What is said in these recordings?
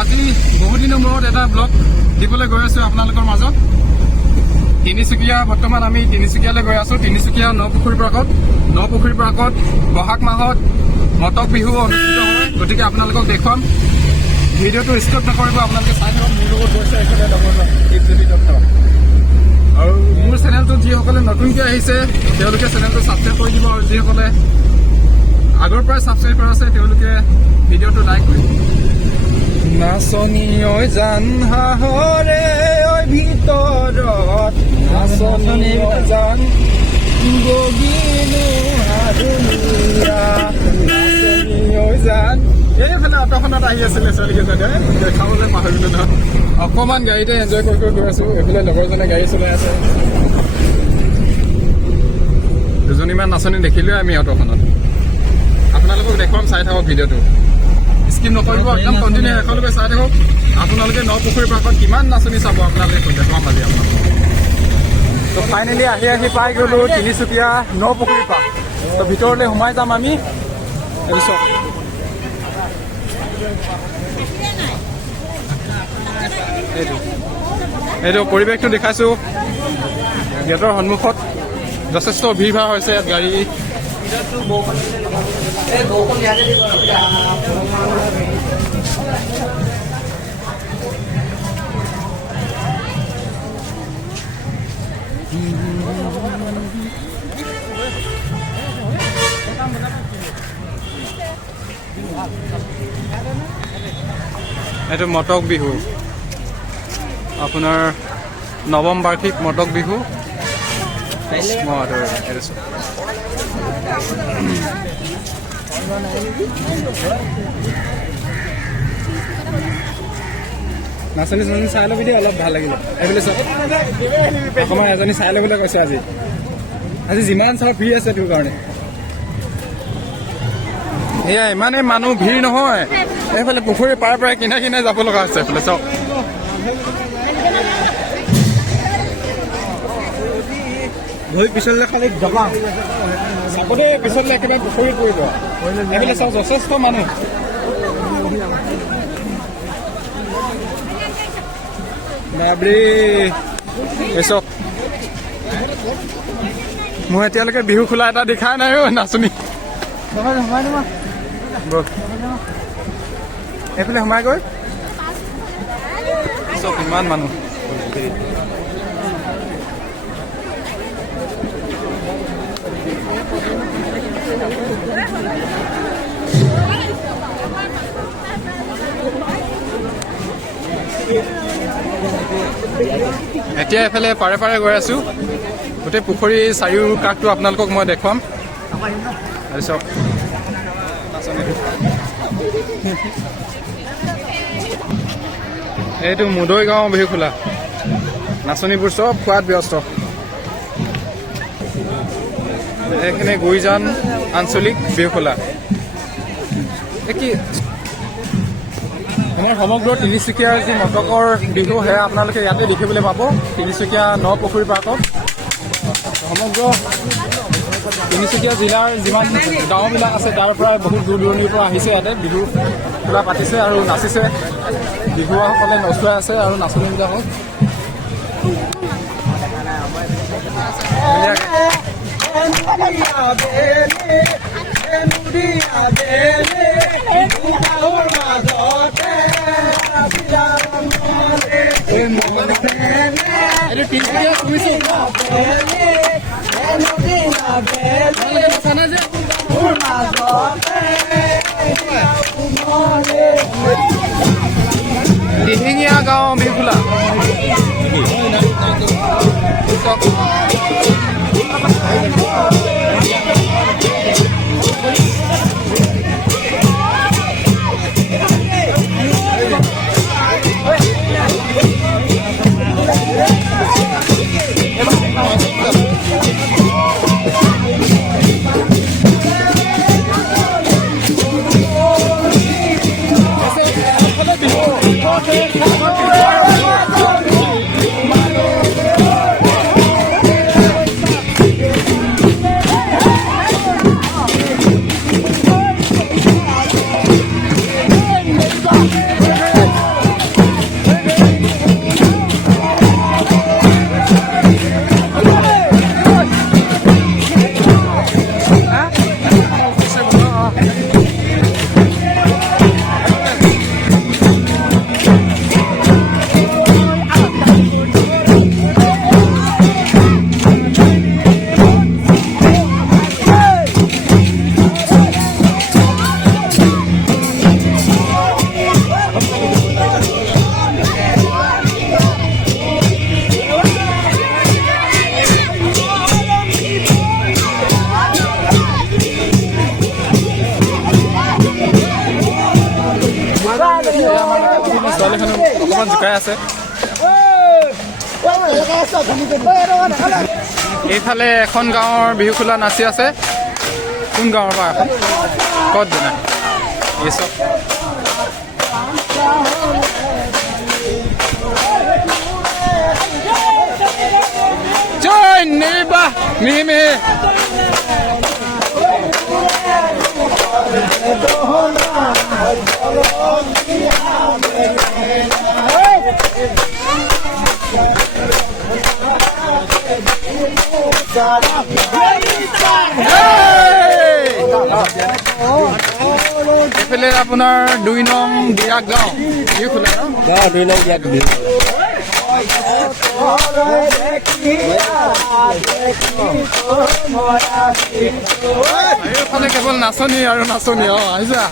আজি বহু দিনৰ মূৰত এটা ব্লগ দিবলৈ গৈ আছোঁ আপোনালোকৰ মাজত। তিনিচুকীয়া বৰ্তমান আমি তিনিচুকীয়ালৈ গৈ আছোঁ। তিনিচুকীয়া নপুখুৰী পাৰ্কত বহাগ মাহত মটক বিহু অনুষ্ঠিত হয়। গতিকে আপোনালোকক দেখুৱাম। ভিডিঅ'টো স্কিপ নকৰিব, আপোনালোকে চাই থাকক। মোৰ লগত গৈছে একেবাৰে লগৰ দীপজ্যোতি দত্ত। আৰু মোৰ চেনেলটোত যিসকলে নতুনকৈ আহিছে তেওঁলোকে চেনেলটো ছাবস্ক্ৰাইব কৰি দিব, আৰু যিসকলে আগৰ পৰাই ছাবস্ক্ৰাইব কৰা আছে তেওঁলোকে ভিডিঅ'টো লাইক কৰিব। নাচনী ঐ জান হাহৰে ঐ ভিতৰত নাচনী জান বগিনো হাৰুনিয়া নাচনী ঐ জান। এইফালে অট'খনত আহি আছিলে ছোৱালীকেইজনে, দেখাবলৈ পাহৰিলো নহয়। অকণমান গাড়ীতে এনজয় কৰি গৈ আছো। এইফালে লগৰজনে গাড়ী চলাই আছে। দুজনীমান নাচনী দেখিলোৱে আমি অট'খনত। আপোনালোকক দেখুৱাম, চাই থাকক ভিডিঅ'টো। স্কিপ নকৰিব, একদম কণ্টিনিউ একেলগে চাই থাকক। আপোনালোকে নপুখুৰী পাৰ্কত কিমান নাচনী চাব আপোনালোকে দেখুৱাম আজি আপোনালোকক। ত' ফাইনেলি আহি পাই গ'লোঁ তিনিচুকীয়া নপুখুৰী পাৰ্ক। ত' ভিতৰলৈ সোমাই যাম আমি। তাৰপিছত এইটো পৰিৱেশটো দেখাইছোঁ। গেটৰ সন্মুখত যথেষ্ট ভিৰ ভাৰ হৈছে ইয়াত গাড়ী। এইটো মটক বিহু, আপোনাৰ নৱম বাৰ্ষিক মটক বিহু। নাচনী চাই ল'বি দেই, অলপ ভাল লাগিলে। এইফালে চব অকণমান এজনী চাই ল'বলৈ কৈছে। আজি যিমান চাওঁ ফ্ৰী আছে তোৰ কাৰণে। এয়া ইমানেই মানুহ ভিৰ নহয়। এইফালে পুখুৰী পাৰ পৰাই কিনাই যাব লগা হৈছে। এইফালে চাওক, ধৰি পিছলৈ খালি দবাং চাব দেই, পিছলৈ একেবাৰে পুখুৰী পৰিব। এইফালে চাওক যথেষ্ট মানুহ। চাওক, মই এতিয়ালৈকে বিহু খোলা এটা দেখাই নাই অ' নাচনী। এইফালে সোমাই গৈ চব ইমান মানুহ। এতিয়া এফালে পাৰে পাৰে গৈ আছোঁ। গোটেই পুখুৰী চাৰিও কাষটো আপোনালোকক মই দেখুৱাম। তাৰপিছত এইটো মুদৈ গাঁও বিহু খোলা। নাচনীবোৰ চব খোৱাত ব্যস্ত। এইখিনি গুইজান আঞ্চলিক বিহু খোলা। কি আমাৰ সমগ্ৰ তিনিচুকীয়াৰ যি মটকৰ বিহু সেয়া আপোনালোকে ইয়াতে দেখিবলৈ পাব, তিনিচুকীয়া নপুখুৰী পাৰ্কত। সমগ্ৰ তিনিচুকীয়া জিলাৰ যিমান গাঁওবিলাক আছে তাৰ পৰা বহুত দূৰ দূৰণিৰ পৰা আহিছে ইয়াতে বিহু খোলা পাতিছে আৰু নাচিছে। বিহুৱাসকলে নচুৱাই আছে আৰু নাচনীবিলাকক দিহিঙীয়া গাঁও বিহু খোলা। অকণমান জোকাই আছে। এইফালে এখন গাঁৱৰ বিহু খোলা নাচি আছে। কোন গাঁৱৰ পৰা এখন ক'ত দিনা এই চব জয় নিবা মিহি মিহি এইফালে আপোনাৰ 2 নং দিৰাক গাঁও বিহু খোলা ন 2 নং দিৰাক বিহু এইফালে কেৱল নাচনী আৰু নাচনী আহিছা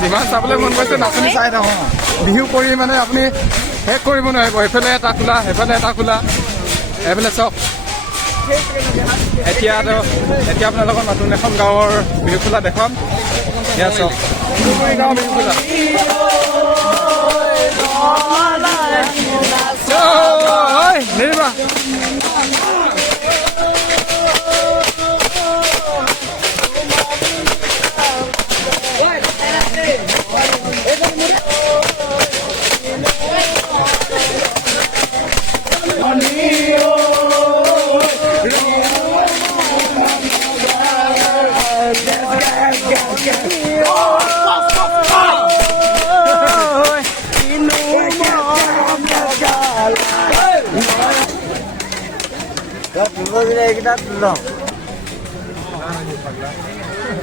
যিমান চাবলৈ মন গৈছে নাচনী চাই থাকোঁ বিহু কৰি মানে আপুনি শেষ কৰিব নোৱাৰিব এইফালে এটা খোলা সেইফালে এটা খোলা এইফালে চব এতিয়া আপোনালোকৰ নতুন এখন গাঁৱৰ বিহু খোলা দেখুৱাম এয়া চব গাঁৱৰ বিহু খোলা নিবা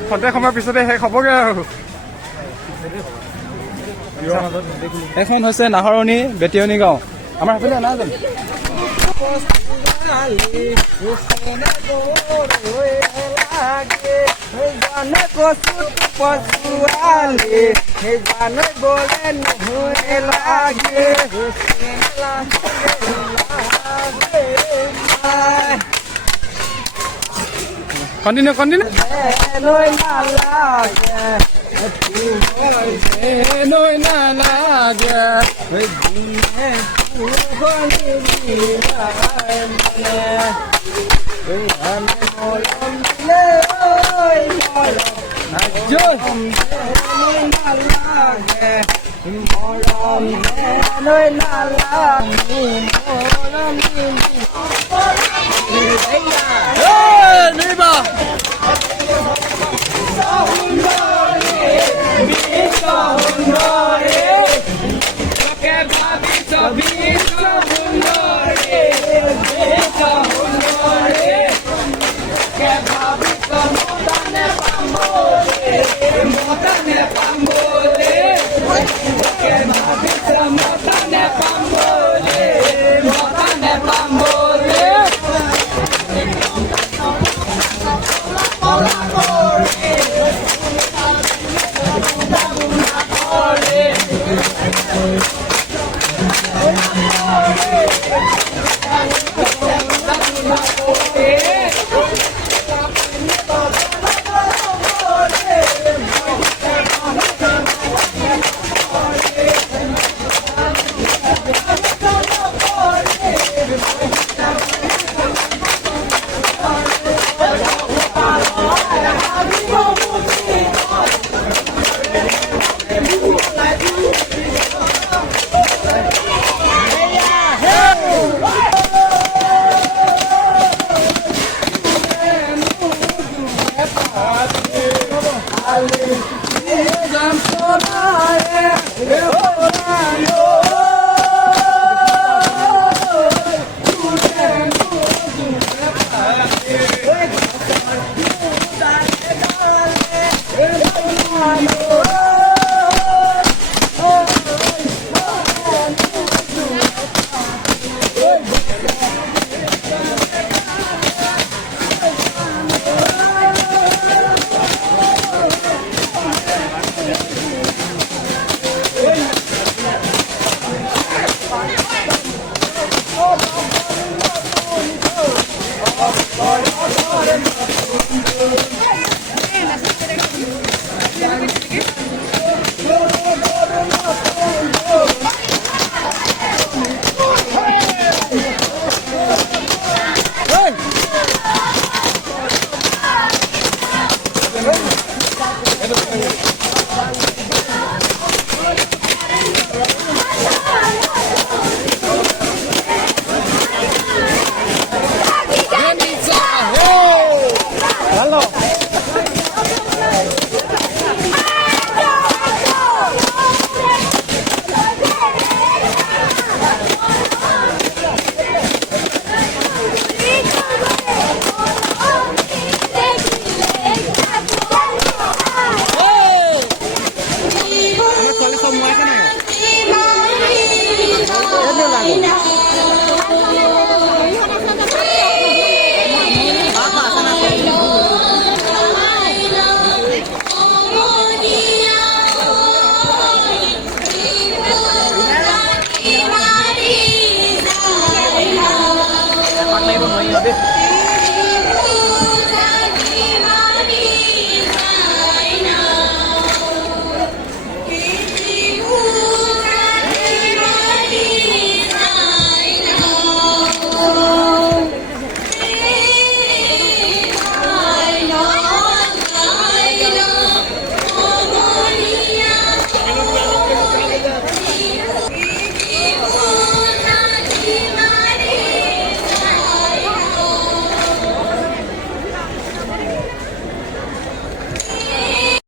সন্ধিয়া সময়ৰ পিছতে শেষ হ'বগৈ আৰু এখন হৈছে নাহৰণি বেতিয়নী গাঁও আমাৰ সেইফালে নাই জানো কণ্টিনিউ নৈ নালাগে নিবা